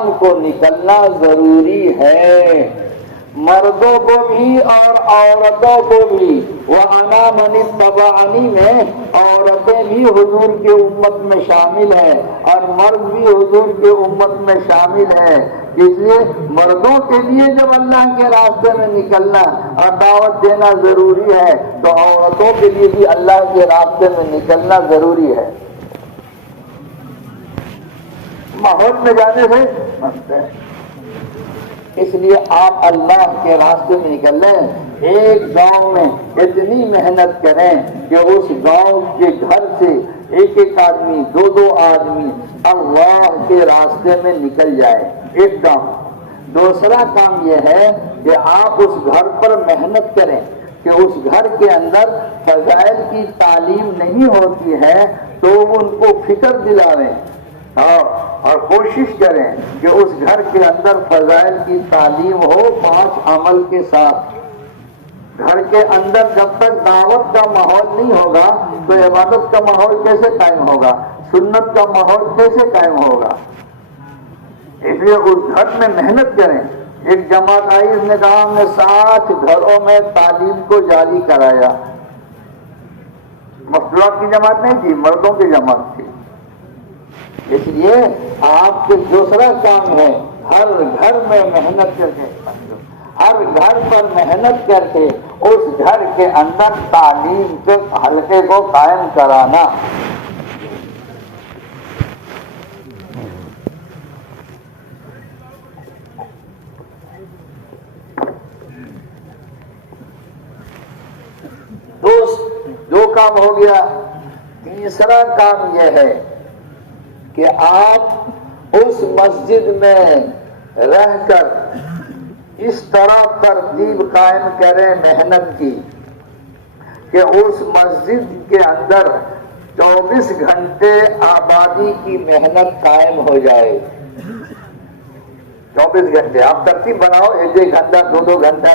میدان کو نکلنا ضروری ہے، مردوں کو بھی اور عورتوں کو بھی۔ وَأَنَا مَنِ اتَّبَعَنِی میں عورتیں بھی حضور کے امت میں شامل ہیں اور مرد بھی حضور کے امت میں شامل ہیں۔ اس لیے مردوں کے لیے جب اللہ کے راستے میں نکلنا اور دعوت دینا ضروری ہے تو عورتوں کے لیے بھی اللہ کے راستے میں نکلنا ضروری ہے۔ ماحول میں جانے سے اس لیے آپ اللہ کے راستے میں نکل لیں، ایک گاؤں میں اتنی محنت کریں کہ اس گاؤں کے گھر سے ایک ایک آدمی، دو دو آدمی اللہ کے راستے میں نکل جائے، ایک کام۔ دوسرا کام یہ ہے کہ آپ اس گھر پر محنت کریں کہ اس گھر کے اندر فضائل کی تعلیم نہیں ہوتی ہے تو ان کو فکر دلاویں اور کوشش کریں کہ اس گھر کے اندر فضائل کی تعلیم ہو 5 عمل کے ساتھ۔ گھر کے اندر جب تک دعوت کا ماحول نہیں ہوگا تو عبادت کا ماحول کیسے قائم ہوگا، سنت کا ماحول کیسے قائم ہوگا؟ اس لیے اس گھر میں محنت کریں۔ ایک جماعت آئی، اس نے کہا ہم نے 60 گھروں میں تعلیم کو جاری کرایا۔ مفتوحات کی جماعت نہیں تھی، مردوں کی جماعت تھی۔ اس لیے آپ کے دوسرا کام ہے ہر گھر میں محنت کر کے، ہر گھر پر محنت کر کے اس گھر کے اندر تعلیم کے حلقے کو قائم کرانا۔ دو کام ہو گیا۔ تیسرا کام یہ ہے کہ آپ اس مسجد میں رہ کر اس طرح ترتیب قائم کریں محنت کی کہ اس مسجد کے اندر 24 گھنٹے آبادی کی محنت قائم ہو جائے۔ 24 گھنٹے آپ ترتیب بناؤ، 1 گھنٹہ 2 گھنٹہ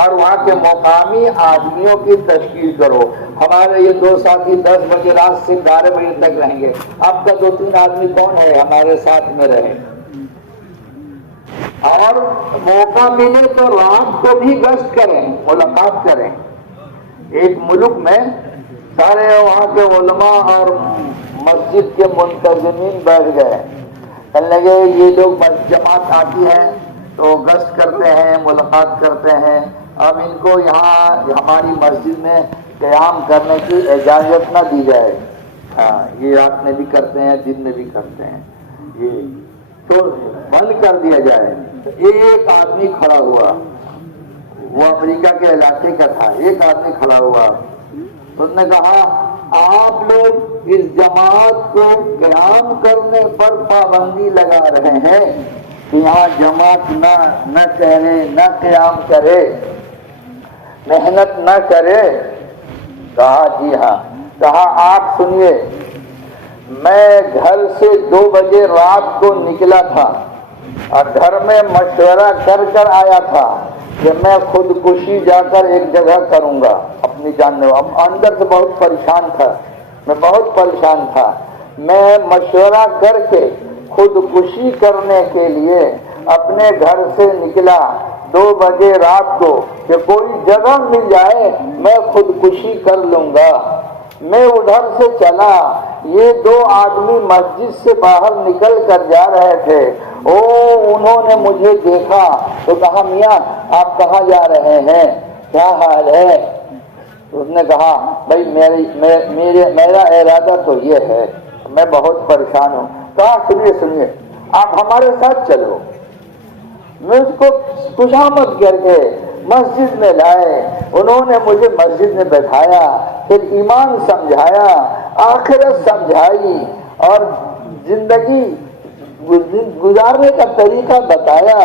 اور وہاں کے مقامی آدمیوں کی تشکیل کرو۔ ہمارے یہ 2 ساتھی 10 بجے رات سے 11 بجے تک رہیں گے، اب کا 2-3 آدمی کون ہے ہمارے ساتھ میں رہے، اور موقع ملے تو رات کو بھی گشت کریں، ملاقات کریں۔ ایک ملک میں سارے وہاں کے علماء اور مسجد کے منتظمین بیٹھ گئے، کہنے لگے یہ لوگ جماعت آتی ہے تو گشت کرتے ہیں، ملاقات کرتے ہیں، اب ان کو یہاں ہماری مسجد میں قیام کرنے کی اجازت نہ دی جائے۔ یہ رات میں بھی کرتے ہیں، دن میں بھی کرتے ہیں، یہ تو بند کر دیا جائے۔ تو ایک آدمی کھڑا ہوا، وہ امریکہ کے علاقے کا تھا، ایک آدمی کھڑا ہوا، اس نے کہا آپ لوگ اس جماعت کو قیام کرنے پر پابندی لگا رہے ہیں کہ یہاں جماعت نہ کرے، نہ قیام کرے، محنت نہ کرے؟ کہا جی ہاں۔ کہا آپ سنیے، میں گھر سے 2 بجے رات کو نکلا تھا اور گھر میں مشورہ کر کر آیا تھا کہ میں خودکشی جا کر ایک جگہ کروں گا اپنی جان میں۔ اب اندر سے بہت پریشان تھا، میں بہت پریشان تھا، میں مشورہ کر کے خودکشی کرنے کے لیے اپنے گھر سے نکلا 2 بجے رات کو کہ کوئی جگہ مل جائے میں خودکشی کر لوں گا۔ میں ادھر سے چلا، یہ 2 آدمی مسجد سے باہر نکل کر جا رہے تھے، انہوں نے مجھے دیکھا تو کہا میاں آپ کہاں جا رہے ہیں، کیا حال ہے؟ اس نے کہا بھائی میرا ارادہ تو یہ ہے، میں بہت پریشان ہوں۔ کہا سنیے آپ ہمارے ساتھ چلو۔ میں اس کو خوشامد کر کے مسجد میں لائے، انہوں نے مجھے مسجد میں بیٹھایا، پھر ایمان سمجھایا، آخرت سمجھائی اور زندگی گزارنے کا طریقہ بتایا،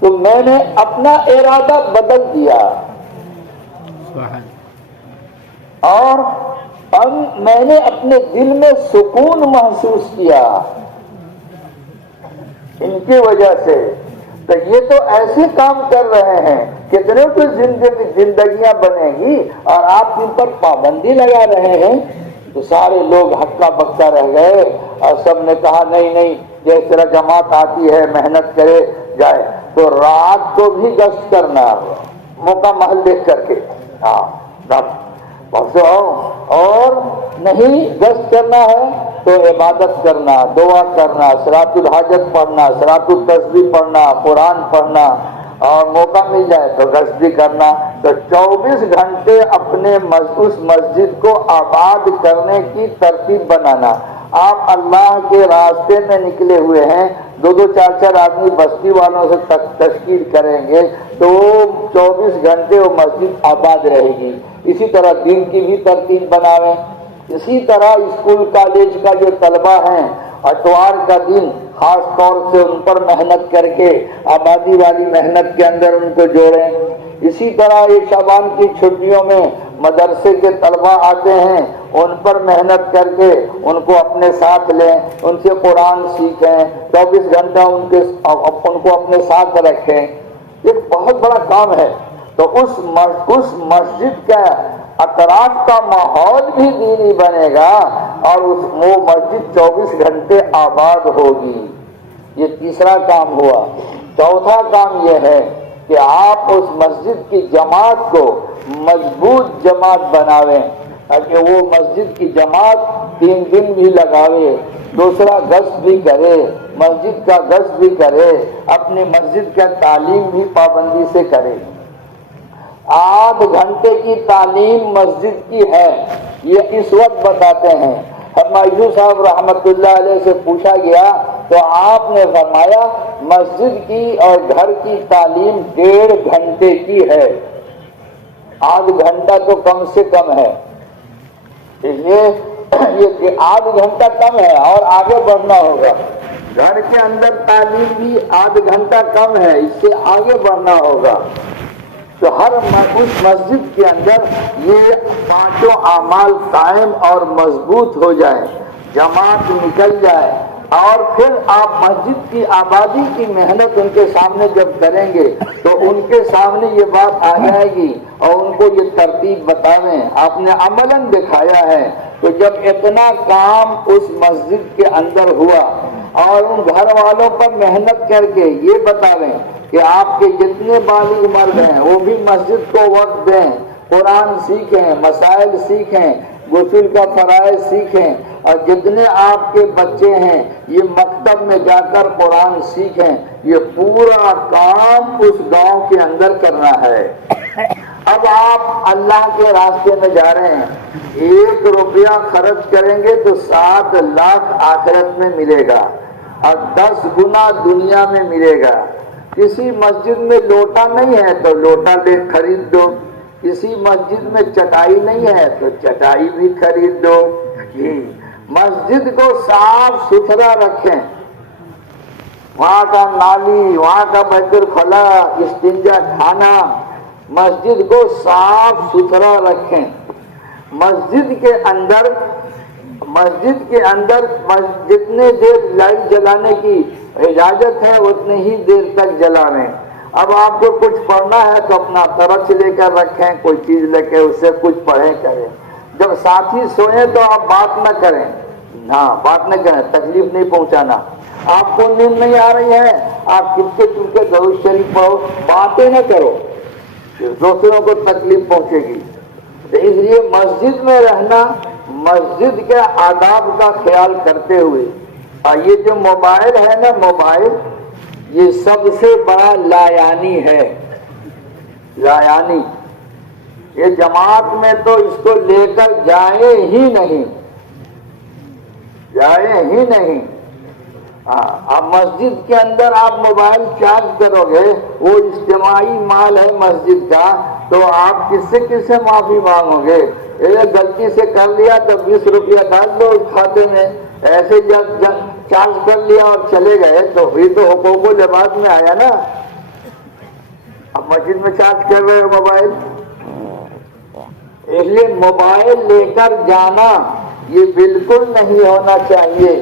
تو میں نے اپنا ارادہ بدل دیا اور میں نے اپنے دل میں سکون محسوس کیا ان کی وجہ سے۔ تو یہ تو ایسے کام کر رہے ہیں، کتنے تو زندگیاں بنے گی اور آپ ان پر پابندی لگا رہے ہیں۔ تو سارے لوگ ہکا بکا رہ گئے اور سب نے کہا نہیں جس طرح جماعت آتی ہے محنت کرے جائے، تو رات کو بھی گشت کرنا موقع محل دیکھ کر کے، ہاں بس اور نہیں گشت کرنا ہے تو عبادت کرنا، دعا کرنا، صلاۃ الحاجت پڑھنا، صلاۃ التسبیح پڑھنا، قرآن پڑھنا، اور موقع مل جائے تو گشت بھی کرنا۔ تو 24 گھنٹے اپنے اس مسجد کو آباد کرنے کی ترتیب بنانا۔ آپ اللہ کے راستے میں نکلے ہوئے ہیں، 2 4 4 آدمی بستی والوں سے تشکیل کریں گے تو 24 گھنٹے وہ مسجد آباد رہے گی۔ اسی طرح دین کی بھی ترتیب بناویں۔ اسی طرح اسکول کالج کا جو طلبہ ہیں، اتوار کا دن خاص طور سے ان پر محنت کر کے آبادی والی محنت کے اندر ان کو جوڑیں۔ اسی طرح یہ شعبان کی چھٹیوں میں مدرسے کے طلبہ آتے ہیں، ان پر محنت کر کے ان کو اپنے ساتھ لیں، ان سے قرآن سیکھیں، 24 گھنٹہ ان کو اپنے ساتھ رکھیں۔ یہ بہت بڑا کام ہے۔ تو اس مسجد کا اطراف کا ماحول بھی دینی بنے گا اور وہ مسجد 24 گھنٹے آباد ہوگی۔ یہ تیسرا کام ہوا۔ چوتھا کام یہ ہے کہ آپ اس مسجد کی جماعت کو مضبوط جماعت بناویں، تاکہ وہ مسجد کی جماعت 3 دن بھی لگاوے، دوسرا گشت بھی کرے، مسجد کا گشت بھی کرے، اپنی مسجد کا تعلیم بھی پابندی سے کرے۔ 8 گھنٹے کی تعلیم مسجد کی ہے، یہ اس وقت بتاتے ہیں۔ فرمایا صاحب رحمت اللہ علیہ سے پوچھا گیا تو آپ نے فرمایا مسجد کی اور گھر کی تعلیم 1.5 گھنٹے کی ہے، 8 گھنٹہ تو کم سے کم ہے، اس لیے یہ 8 گھنٹہ کم ہے اور آگے بڑھنا ہوگا۔ گھر کے اندر تعلیم بھی 8 گھنٹہ کم ہے، اس سے آگے بڑھنا ہوگا۔ تو ہر اس مسجد کے اندر یہ 5 اعمال قائم اور مضبوط ہو جائے، جماعت نکل جائے، اور پھر آپ مسجد کی آبادی کی محنت ان کے سامنے جب کریں گے تو ان کے سامنے یہ بات آ جائے گی اور ان کو یہ ترتیب بتاویں، آپ نے عملاً دکھایا ہے۔ تو جب اتنا کام اس مسجد کے اندر ہوا اور ان گھر والوں پر محنت کر کے یہ بتاویں کہ آپ کے جتنے بالغ مرد ہیں وہ بھی مسجد کو وقت دیں، قرآن سیکھیں، مسائل سیکھیں، غسل کا فرائض سیکھیں، اور جتنے آپ کے بچے ہیں یہ مکتب میں جا کر قرآن سیکھیں۔ یہ پورا کام اس گاؤں کے اندر کرنا ہے۔ اب آپ اللہ کے راستے میں جا رہے ہیں، 1 روپیہ خرچ کریں گے تو 7 لاکھ آخرت میں ملے گا اور 10 گنا دنیا میں ملے گا۔ کسی مسجد میں لوٹا نہیں ہے تو لوٹا لے خرید دو، کسی مسجد میں چٹائی نہیں ہے تو چٹائی بھی خرید دو۔ مسجد کو صاف ستھرا رکھیں، وہاں کا نالی، وہاں کا بیت الخلا، استنجا خانہ، مسجد کو صاف ستھرا رکھیں۔ مسجد کے اندر جتنے دیر لائٹ جلانے کی اجازت ہے اتنے ہی دیر تک جلائیں۔ اب آپ کو کچھ پڑھنا ہے تو اپنا ترچ لے کر رکھیں، کوئی چیز لے کے اس سے کچھ پڑھیں کریں۔ جب ساتھی سوئیں تو آپ بات نہ کریں، ہاں بات نہ کریں، تکلیف نہیں پہنچانا۔ آپ کو نیند نہیں آ رہی ہے، آپ چپکے چپکے درود شریف پڑھو، باتیں نہ کرو، دوسروں کو تکلیف پہنچے گی۔ اس لیے مسجد میں رہنا، مسجد کے آداب کا خیال کرتے ہوئے۔ اور یہ جو موبائل ہے نا، موبائل یہ سب سے بڑا لایانی ہے، لایانی۔ یہ جماعت میں تو اس کو لے کر جائیں ہی نہیں، جائیں ہی نہیں۔ اب مسجد کے اندر آپ موبائل چارج کرو گے، وہ اجتماعی مال ہے مسجد کا، تو آپ کس سے معافی مانگو گے؟ غلطی سے کر لیا تو 20 روپیہ ڈال دو کھاتے میں، ایسے جب چارج کر لیا اور چلے گئے تو یہ تو حقوق و لباس میں آیا نا۔ اب مسجد میں چارج کر رہے ہو موبائل، اس لیے موبائل لے کر جانا یہ بالکل نہیں ہونا چاہیے۔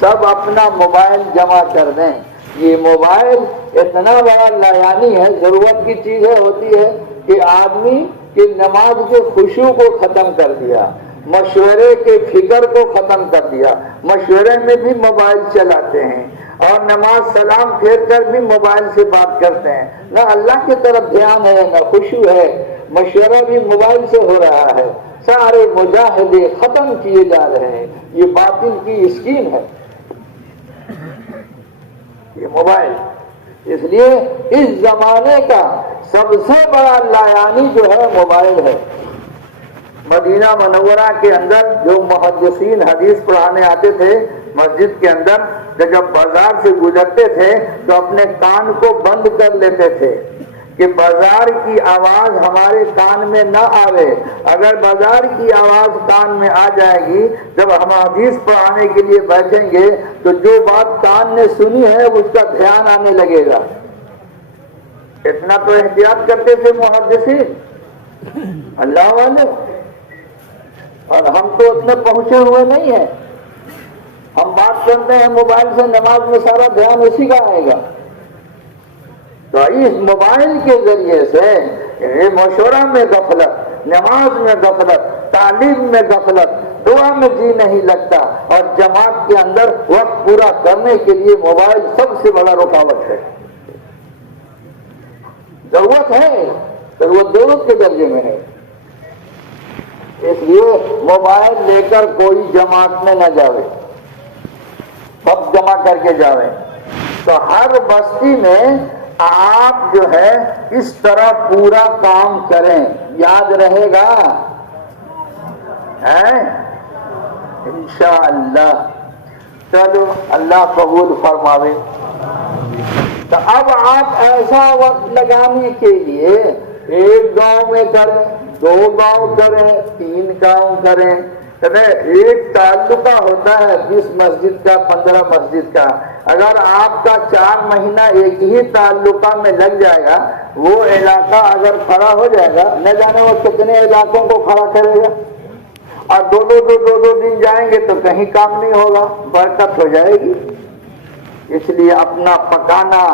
سب اپنا موبائل جمع کر دیں۔ یہ موبائل اتنا بڑا لایانی ہے، ضرورت کی چیزیں ہوتی ہے کہ آدمی کی نماز کے خشوع کو ختم کر دیا، مشورے کے فکر کو ختم کر دیا، مشورے میں بھی موبائل چلاتے ہیں، اور نماز سلام پھیر کر بھی موبائل سے بات کرتے ہیں، نہ اللہ کی طرف دھیان ہے نہ خشوع ہے، مشورہ بھی موبائل سے ہو رہا ہے، سارے مجاہدے ختم کیے جا رہے ہیں۔ یہ باطل کی اسکیم ہے یہ موبائل۔ اس لیے اس زمانے کا سب سے بڑا لایانی جو ہے موبائل ہے۔ مدینہ منورہ کے اندر جو محدثین حدیث پڑھانے آتے تھے مسجد کے اندر، جب بازار سے گزرتے تھے تو اپنے کان کو بند کر لیتے تھے کہ بازار کی آواز ہمارے کان میں نہ آوے۔ اگر بازار کی آواز کان میں آ جائے گی، جب ہم حدیث پڑھانے کے لیے بیٹھیں گے تو جو بات کان نے سنی ہے اس کا دھیان آنے لگے گا۔ اتنا تو احتیاط کرتے تھے محدثین اللہ والے، اور ہم تو اتنے پہنچے ہوئے نہیں ہیں۔ ہم بات کرتے ہیں موبائل سے، نماز میں سارا دھیان اسی کا آئے گا۔ تو اس موبائل کے ذریعے سے یہ مشورہ میں غفلت، نماز میں غفلت، تعلیم میں غفلت، دعا میں جی نہیں لگتا، اور جماعت کے اندر وقت پورا کرنے کے لیے موبائل سب سے بڑا رکاوٹ ہے۔ ضرورت ہے، ضرورت کے درجے میں ہے۔ اس لیے موبائل لے کر کوئی جماعت میں نہ جاوے، سب جمع کر کے جاوے۔ تو ہر بستی میں آپ جو ہے اس طرح پورا کام کریں، یاد رہے گا انشاءاللہ۔ چلو اللہ قبول فرماوے۔ تو اب آپ ایسا وقت لگانے کے لیے ایک گاؤں میں کریں، 2 گاؤں کریں، 3 گاؤں کریں، ایک تعلقہ ہوتا ہے 20 مسجد کا، 15 مسجد کا۔ اگر آپ کا 4 مہینہ ایک ہی تعلقہ میں لگ جائے گا، وہ علاقہ اگر کھڑا ہو جائے گا، نہ جانے وہ کتنے علاقوں کو کھڑا کرے گا، اور دو دن جائیں گے تو کہیں کام نہیں ہوگا، برکت ہو جائے گی۔ اس لیے اپنا پکانا،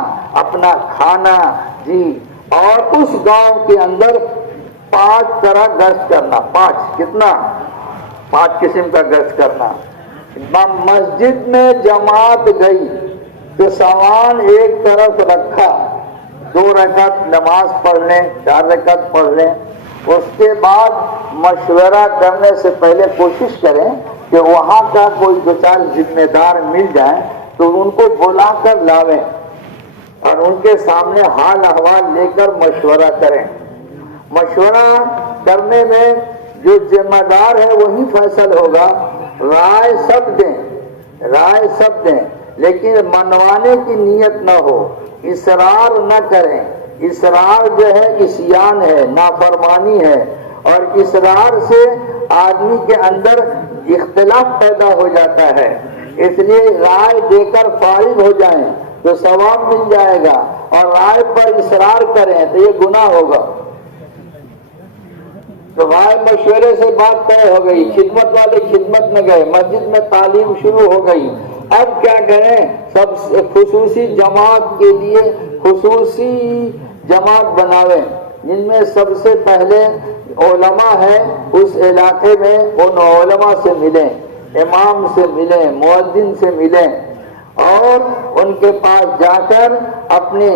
اپنا کھانا جی، اور اس گاؤں کے اندر 5 طرح گشت کرنا، 5 کتنا؟ 5 قسم کا گشت کرنا۔ مسجد میں جماعت گئی تو سامان ایک طرف رکھا، 2 رکعت نماز پڑھ لیں، 4 رکعت پڑھ لیں۔ اس کے بعد مشورہ کرنے سے پہلے کوشش کریں کہ وہاں کا کوئی 2-4 ذمہ دار مل جائیں تو ان کو بلا کر لاویں اور ان کے سامنے حال احوال لے کر مشورہ کریں۔ مشورہ کرنے میں جو ذمہ دار ہے وہی فیصل ہوگا، رائے سب دیں، لیکن منوانے کی نیت نہ ہو، اصرار نہ کریں۔ اصرار جو ہے عصیان ہے، نافرمانی ہے، اور اصرار سے آدمی کے اندر اختلاف پیدا ہو جاتا ہے۔ اس لیے رائے دے کر فارغ ہو جائیں تو ثواب مل جائے گا، اور رائے پر اصرار کریں تو یہ گناہ ہوگا۔ تو رائے مشورے سے بات طے ہو گئی، خدمت والے خدمت میں گئے، مسجد میں تعلیم شروع ہو گئی۔ اب کیا کریں؟ سب خصوصی جماعت کے لیے خصوصی جماعت بناویں، جن میں سب سے پہلے علماء ہیں اس علاقے میں، ان علماء سے ملیں، امام سے ملیں، مؤذن سے ملیں، اور ان کے پاس جا کر اپنی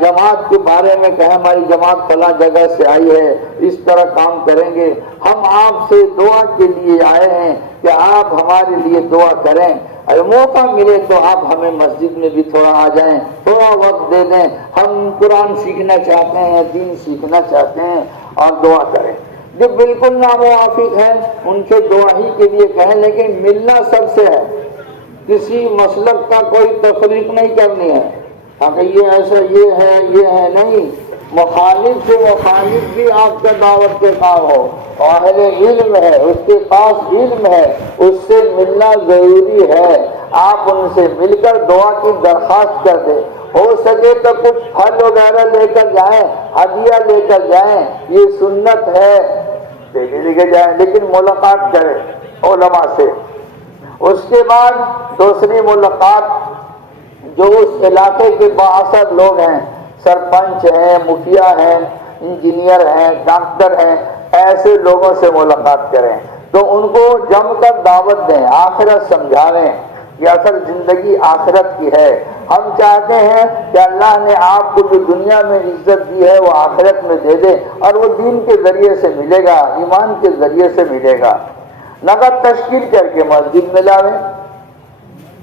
جماعت کے بارے میں کہیں ہماری جماعت فلاں جگہ سے آئی ہے، اس طرح کام کریں گے، ہم آپ سے دعا کے لیے آئے ہیں کہ آپ ہمارے لیے دعا کریں، اگر موقع ملے تو آپ ہمیں مسجد میں بھی تھوڑا آ جائیں، تھوڑا وقت دے دیں، ہم قرآن سیکھنا چاہتے ہیں، دین سیکھنا چاہتے ہیں، اور دعا کریں۔ جو بالکل ناموافق ہیں ان سے دعا ہی کے لیے کہیں، لیکن ملنا سب سے ہے، کسی مسلک کا کوئی تفریق نہیں کرنی ہے، اگر یہ ایسا یہ ہے نہیں، مخالف سے مخالف بھی آپ کا دعوت کے کام ہو، اہل علم ہے، اس کے پاس علم ہے، اس سے ملنا ضروری ہے، آپ ان سے مل کر دعا کی درخواست کر دیں، ہو سکے تو کچھ پھل وغیرہ لے کر جائیں، ہدیہ لے کر جائیں، یہ سنت ہے، لے کے جائیں، لیکن ملاقات کریں علماء سے۔ اس کے بعد دوسری ملاقات جو اس علاقے کے بااثر لوگ ہیں، سرپنچ ہیں، مکھیا ہیں، انجینئر ہیں، ڈاکٹر ہیں، ایسے لوگوں سے ملاقات کریں، تو ان کو جم کر دعوت دیں، آخرت سمجھاویں، یہ اصل زندگی آخرت کی ہے۔ ہم چاہتے ہیں کہ اللہ نے آپ کو جو دنیا میں عزت دی ہے وہ آخرت میں دے دے، اور وہ دین کے ذریعے سے ملے گا، ایمان کے ذریعے سے ملے گا۔ نقد تشکیل کر کے مسجد میں لاویں۔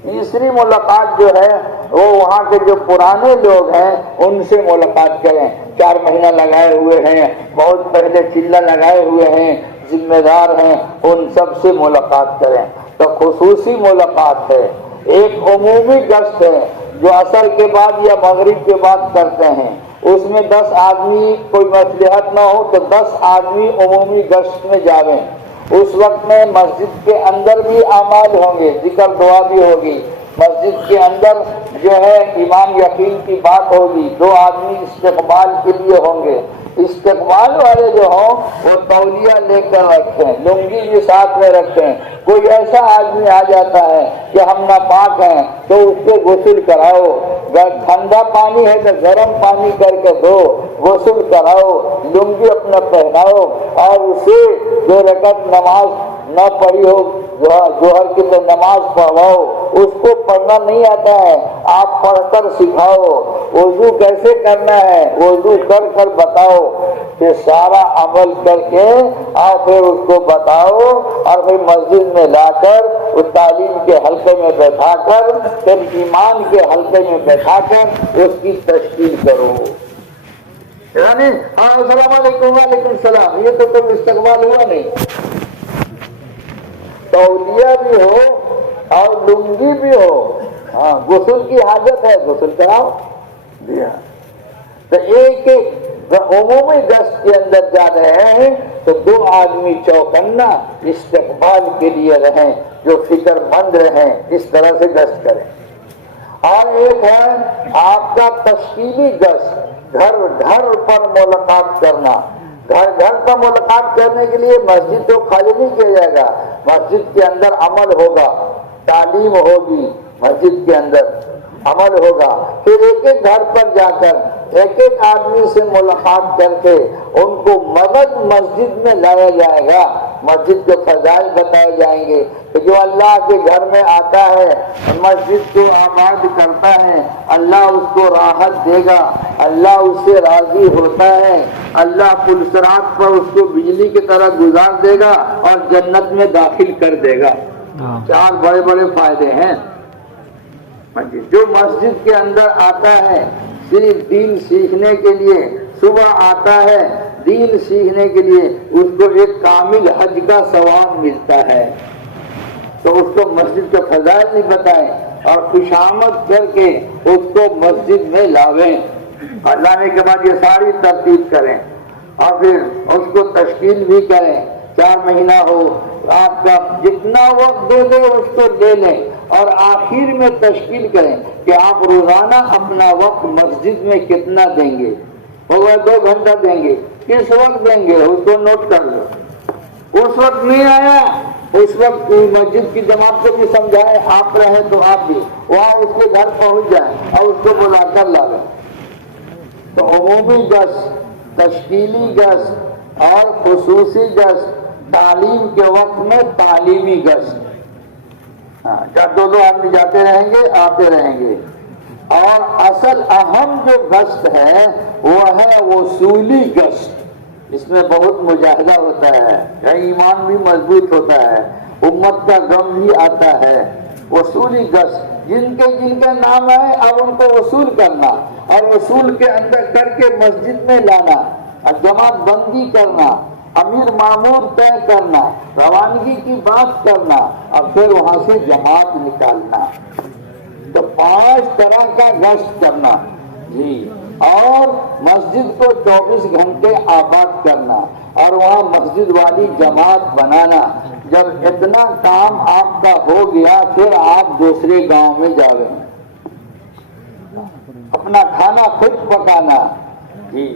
تیسری ملاقات جو ہے وہ وہاں کے جو پرانے لوگ ہیں ان سے ملاقات کریں، 4 مہینہ لگائے ہوئے ہیں، بہت پہلے چلہ لگائے ہوئے ہیں، ذمہ دار ہیں، ان سب سے ملاقات کریں۔ تو خصوصی ملاقات ہے، ایک عمومی گشت ہے جو عصر کے بعد یا مغرب کے بعد کرتے ہیں، اس میں 10 آدمی کوئی مصلحت نہ ہو تو 10 آدمی عمومی گشت میں جاویں۔ اس وقت میں مسجد کے اندر بھی اعمال ہوں گے، ذکر دعا بھی ہوگی، مسجد کے اندر جو ہے ایمان یقین کی بات ہوگی، 2 آدمی استقبال کے لیے ہوں گے۔ استقبال والے جو ہوں وہ تولیہ لے کر رکھیں، لنگی بھی ساتھ میں رکھیں۔ کوئی ایسا آدمی آ جاتا ہے کہ ہم ناپاک ہیں تو اس کو غسل کراؤ، اگر ٹھنڈا پانی ہے تو گرم پانی کر کے دو، غسل کراؤ، لنگی اپنا پہناؤ، اور اسے 2 رکعت نماز نہ پڑھی ہو ظہر کی تو نماز پڑھواؤ، اس کو پڑھنا نہیں آتا ہے آپ پڑھ کر سکھاؤ، وضو کیسے کرنا ہے وضو کر کر بتاؤ، کہ سارا عمل کر کے اور پھر اس کو بتاؤ، اور پھر مسجد میں لا کر اس تعلیم کے حلقے میں بیٹھا کر پھر ایمان کے حلقے میں بیٹھا کر اس کی تشکیل کرو۔ یعنی ہاں السلام علیکم، وعلیکم السلام، یہ تو کوئی استقبال ہوا نہیں۔ تولیہ بھی ہو اور لنگی بھی ہو، ہاں غسل کی حاجت ہے غسل کراؤ دیا۔ تو ایک عمومی گشت کے اندر جا رہے ہیں تو 2 آدمی چوکنا استقبال کے لیے رہیں، جو فکر مند رہیں، اس طرح سے گشت کریں۔ اور ایک ہے آپ کا تشکیلی گشت، گھر گھر پر ملاقات کرنا۔ گھر گھر پر ملاقات کرنے کے لیے مسجد تو خالی نہیں کیا جائے گا، مسجد کے اندر عمل ہوگا، تعلیم ہوگی، مسجد کے اندر عمل ہوگا، پھر ایک ایک گھر پر جا کر ایک ایک آدمی سے ملاقات کر کے ان کو مدد مسجد میں لایا جائے گا، مسجد کے فضائل بتائے جائیں گے کہ جو اللہ کے گھر میں آتا ہے، مسجد کو آباد کرتا ہے، اللہ اس کو راحت دے گا، اللہ اس سے راضی ہوتا ہے، اللہ پل صراط پر اس کو بجلی کی طرح گزار دے گا اور جنت میں داخل کر دے گا۔ 4 بڑے بڑے فائدے ہیں۔ جو مسجد کے اندر آتا ہے صرف دین سیکھنے کے لیے، صبح آتا ہے دین سیکھنے کے لیے، اس کو ایک کامل حج کا ثواب ملتا ہے، تو اس کو مسجد کے فضائل نہیں بتائیں اور خوشامد کر کے اس کو مسجد میں لاویں، اور لانے کے بعد یہ ساری ترتیب کریں اور پھر اس کو تشکیل بھی کریں۔ 4 مہینہ ہو، آپ کا جتنا وقت دے دے اس کو لے لیں، اور آخر میں تشکیل کریں کہ آپ روزانہ اپنا وقت مسجد میں کتنا دیں گے، ہوگا 2 گھنٹہ دیں گے، کس وقت دیں گے اس کو نوٹ کر لو۔ اس وقت نہیں آیا اس وقت مسجد کی جماعت کو بھی سمجھائیں، آپ رہیں تو آپ بھی وہاں اس کے گھر پہنچ جائیں اور اس کو بلا کر لا لیں۔ تو عمومی گشت، تشکیلی گشت اور خصوصی گشت، تعلیم کے وقت میں تعلیمی گشت، جب 2 آدمی جاتے رہیں گے آتے رہیں گے۔ اور اصل اہم جو گشت ہے وہ ہے وصولی گشت، اس میں بہت مجاہدہ ہوتا ہے، ایمان بھی مضبوط ہوتا ہے، امت کا غم بھی آتا ہے۔ وصولی گشت، جن کے نام ہے اب ان کو وصول کرنا، اور وصول کے اندر کر کے مسجد میں لانا، اور جماعت بندی کرنا، امیر معمور طے کرنا، روانگی کی بات کرنا، اور پھر وہاں سے جماعت نکالنا۔ تو 5 طرح کا گشت کرنا جی، اور مسجد کو 24 گھنٹے آباد کرنا، اور وہاں مسجد والی جماعت بنانا۔ جب اتنا کام آپ کا ہو گیا پھر آپ دوسرے گاؤں میں جاویں، اپنا کھانا خود پکانا جی،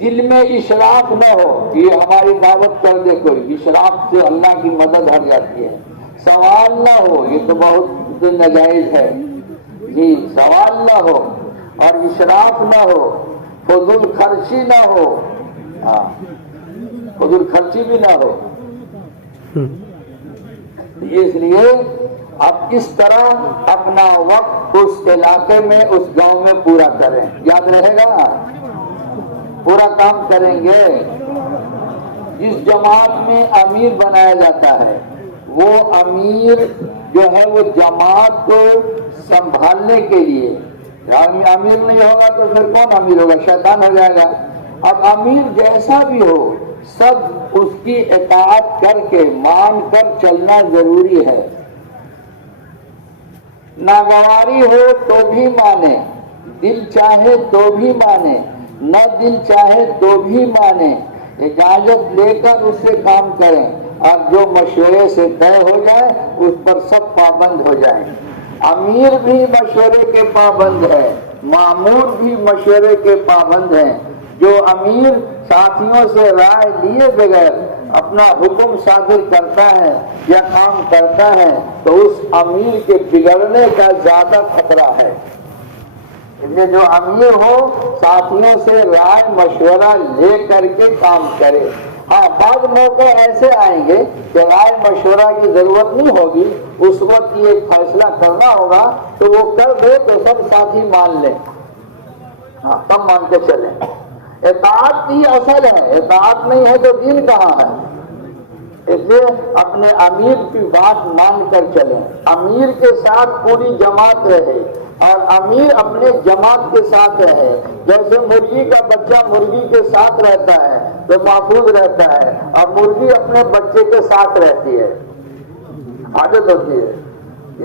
دل میں اشراف نہ ہو کہ یہ ہماری دعوت کر دے کوئی، اشراف سے اللہ کی مدد ہٹ جاتی ہے۔ سوال نہ ہو، یہ تو بہت ناجائز ہے جی، سوال نہ ہو اور اشراف نہ ہو، فضول خرچی نہ ہو، فضول خرچی بھی نہ ہو۔ اس لیے اب اس طرح اپنا وقت اس علاقے میں اس گاؤں میں پورا کریں. یاد رہے گا؟ پورا کام کریں گے. جس جماعت میں امیر بنایا جاتا ہے وہ امیر جو ہے وہ جماعت کو سنبھالنے کے لیے، امیر نہیں ہوگا تو پھر کون امیر ہوگا؟ شیطان ہو جائے گا. اب امیر جیسا بھی ہو سب اس کی اطاعت کر کے مان کر چلنا ضروری ہے. ناگواری ہو تو بھی مانے، دل چاہے تو بھی مانے، نہ دل چاہے تو بھی مانے، اجازت لے کر اس سے کام کریں اور جو مشورے سے طے ہو جائے اس پر سب پابند ہو جائیں. امیر بھی مشورے کے پابند ہے، مامور بھی مشورے کے پابند ہیں. جو امیر ساتھیوں سے رائے لیے بغیر اپنا حکم صادر کرتا ہے یا کام کرتا ہے تو اس امیر کے بگڑنے کا زیادہ خطرہ ہے. جو امیر ہو ساتھیوں سے رائے مشورہ لے کر کے کام کرے. ہاں بعض موقع ایسے آئیں گے کہ رائے مشورہ کی ضرورت نہیں ہوگی، اس وقت یہ فیصلہ کرنا ہوگا تو وہ کر دے تو سب ساتھی مان لیں. ہاں تب مان کے چلیں. اطاعت کی اصل ہے، اطاعت نہیں ہے تو دین کہاں ہے؟ اس لیے اپنے امیر کی بات مان کر چلیں. امیر کے ساتھ پوری جماعت رہے اور امیر اپنے جماعت کے ساتھ رہے. جیسے مرغی کا بچہ مرغی کے ساتھ رہتا ہے تو محفوظ رہتا ہے، اور مرغی اپنے بچے کے ساتھ رہتی ہے، عادت ہوتی ہے.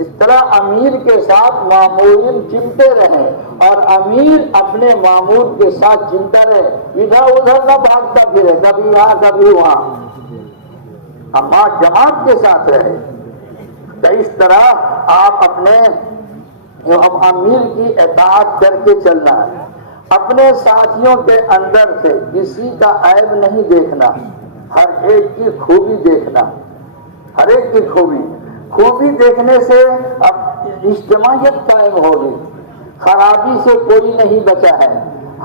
اس طرح امیر کے ساتھ مامورین چمٹے رہیں اور امیر اپنے مامور کے ساتھ چمٹا رہے، ادھر ادھر نہ بھاگتا پھرے، کبھی یہاں کبھی وہاں، اما جماعت کے ساتھ رہے. تو اس طرح آپ اپنے امیر کی اطاعت کر کے چلنا ہے. اپنے ساتھیوں کے اندر سے کسی کا عیب نہیں دیکھنا، ہر ایک کی خوبی دیکھنا. ہر ایک کی خوبی دیکھنے سے اب اجتماعیت قائم ہوگی. خرابی سے کوئی نہیں بچا ہے،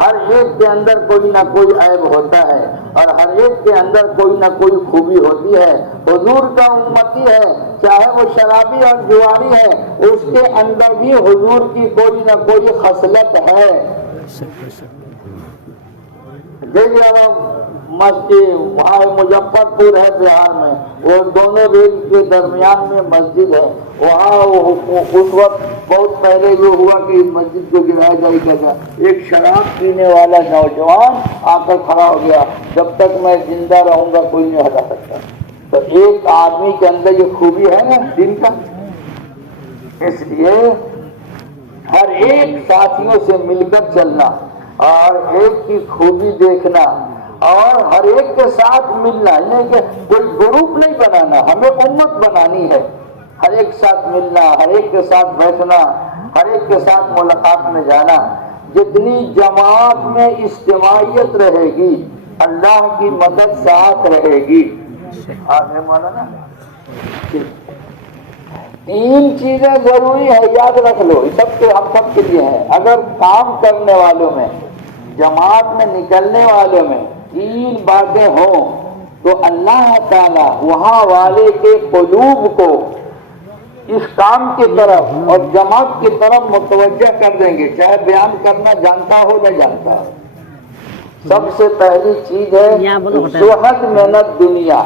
ہر ایک کے اندر کوئی نہ کوئی عیب ہوتا ہے اور ہر ایک کے اندر کوئی نہ کوئی خوبی ہوتی ہے. حضور کا امتی ہے چاہے وہ شرابی اور جواری ہے، اس کے اندر بھی حضور کی کوئی نہ کوئی خصلت ہے. مسجد وہاں مظفر پور ہے بہار میں، وہ دونوں ریل کے درمیان میں مسجد ہے. وہاں اس وقت بہت پہلے جو ہوا کہ اس مسجد کو گرایا جائے گا، ایک شراب پینے والا نوجوان آ کر کھڑا ہو گیا، جب تک میں زندہ رہوں گا کوئی نہیں ہٹا سکتا. تو ایک آدمی کے اندر یہ خوبی ہے نا دن کا. اس لیے ہر ایک ساتھیوں سے مل کر چلنا اور ایک کی خوبی دیکھنا اور ہر ایک کے ساتھ ملنا، یعنی کہ کوئی گروپ نہیں بنانا، ہمیں امت بنانی ہے. ہر ایک ساتھ ملنا، ہر ایک کے ساتھ بیٹھنا، ہر ایک کے ساتھ ملاقات میں جانا. جتنی جماعت میں اجتماعیت رہے گی اللہ کی مدد ساتھ رہے گی. آگے مولانا تین چیزیں ضروری ہے، یاد رکھ لو، سب کے ہم سب کے لیے ہیں. اگر کام کرنے والوں میں، جماعت میں نکلنے والوں میں تین باتیں ہوں تو اللہ تعالیٰ وہاں والے کے قلوب کو اس کام کی طرف اور جماعت کی طرف متوجہ کر دیں گے، چاہے بیان کرنا جانتا ہو نہ جانتا ہو. سب سے پہلی چیز ہے زہد من الدنیا،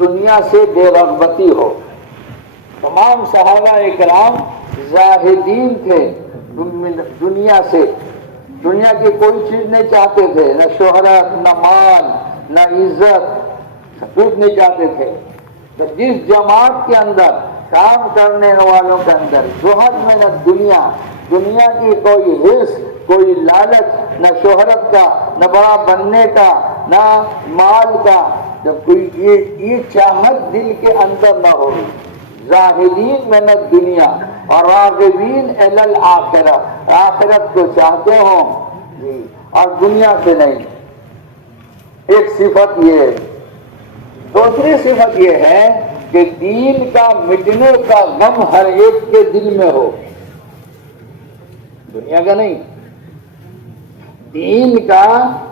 دنیا سے بے رغبتی ہو. تمام صحابہ اکرام زاہدین تھے دنیا سے، دنیا کی کوئی چیز نہیں چاہتے تھے، نہ شہرت، نہ مال، نہ عزت، کچھ نہیں چاہتے تھے. تو جس جماعت کے اندر کام کرنے والوں کے اندر زہد من الدنیا، دنیا کی کوئی حرص، کوئی لالچ، نہ شہرت کا، نہ بڑا بننے کا، نہ مال کا، جب کوئی یہ چاہت دل کے اندر نہ ہوگی. زاہدین من الدنیا اور راغبین الی الآخرہ، آخرت کو چاہتے ہوں جی اور دنیا سے نہیں. ایک صفت یہ ہے. دوسری صفت یہ ہے کہ دین کا مٹنے کا غم ہر ایک کے دل میں ہو، دنیا کا نہیں. دین کا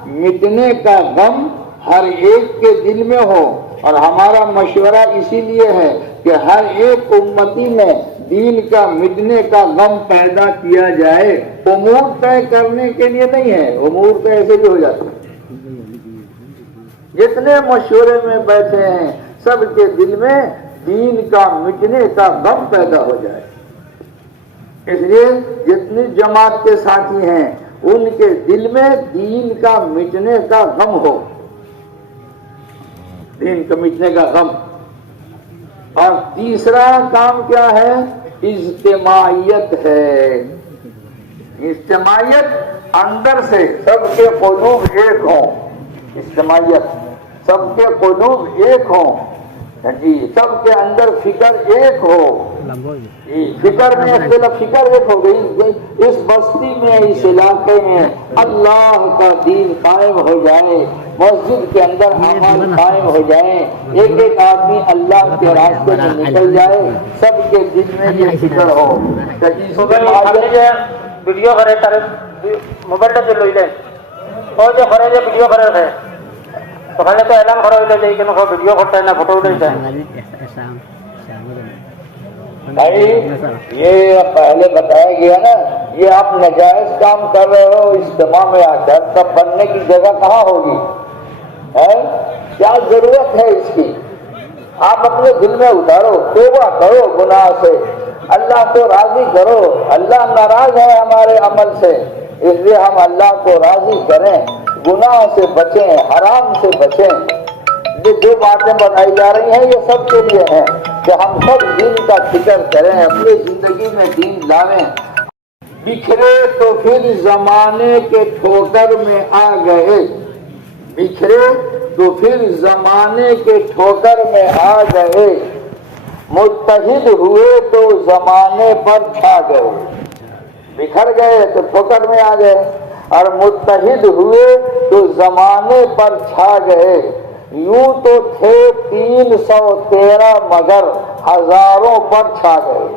مٹنے کا غم ہر ایک کے دل میں ہو. اور ہمارا مشورہ اسی لیے ہے کہ ہر ایک امتی میں دین کا مٹنے کا غم پیدا کیا جائے، امور طے کرنے کے لیے نہیں ہے، امور تو ایسے بھی ہو جاتے ہیں۔ جتنے مشورے میں بیٹھے ہیں سب کے دل میں دین کا مٹنے کا غم پیدا ہو جائے، اس لیے جتنی جماعت کے ساتھی ہیں ان کے دل میں دین کا مٹنے کا غم ہو، دین کا مٹنے کا غم۔ اور تیسرا کام کیا ہے؟ اجتماعیت ہے، اجتماعیت اندر سے سب کے قلوب ایک ہوں، اجتماعیت سب کے قلوب ایک ہوں جی، سب کے اندر فکر ایک ہو، فکر میں اختلاف، فکر ایک ہو گئی، اس بستی میں اس علاقے میں اللہ کا دین قائم ہو جائے، مسجد کے اندر اعمال قائم ہو جائیں، ایک ایک آدمی اللہ کے راستے میں نکل جائے، سب کے دل میں یہ فکر ہو۔ ویڈیو کرے تارے موبائل ٹا لے لیں اور جو کرے جو ویڈیو کرے رہے تو کھانے تو اعلان کرو لے لے کہ نہ ویڈیو کرتا ہے نہ فوٹو اٹھاتا ہے۔ بھائی یہ پہلے بتایا گیا نا، یہ آپ ناجائز کام کر رہے ہو اجتماع میں آ کر، تب بننے کی جگہ کہاں ہوگی؟ ہے کیا ضرورت ہے اس کی؟ آپ اپنے دل میں اتارو، توبہ کرو گناہ سے، اللہ کو راضی کرو۔ اللہ ناراض ہے ہمارے عمل سے، اس لیے ہم اللہ کو راضی کریں، گناہ سے بچیں، حرام سے بچیں۔ یہ جو باتیں بتائی جا رہی ہیں یہ سب کے لیے ہیں کہ ہم سب دین کا فکر کریں، اپنی زندگی میں دین لاویں۔ بکھرے تو پھر زمانے کے ٹھوکر میں آ گئے، بکھرے تو پھر زمانے کے ٹھوکر میں آ گئے، متحد ہوئے تو زمانے پر چھا گئے۔ بکھر گئے تو ٹھوکر میں آ گئے اور متحد ہوئے تو زمانے پر چھا گئے۔ یوں تو تھے 313 مگر ہزاروں پر چھا گئے۔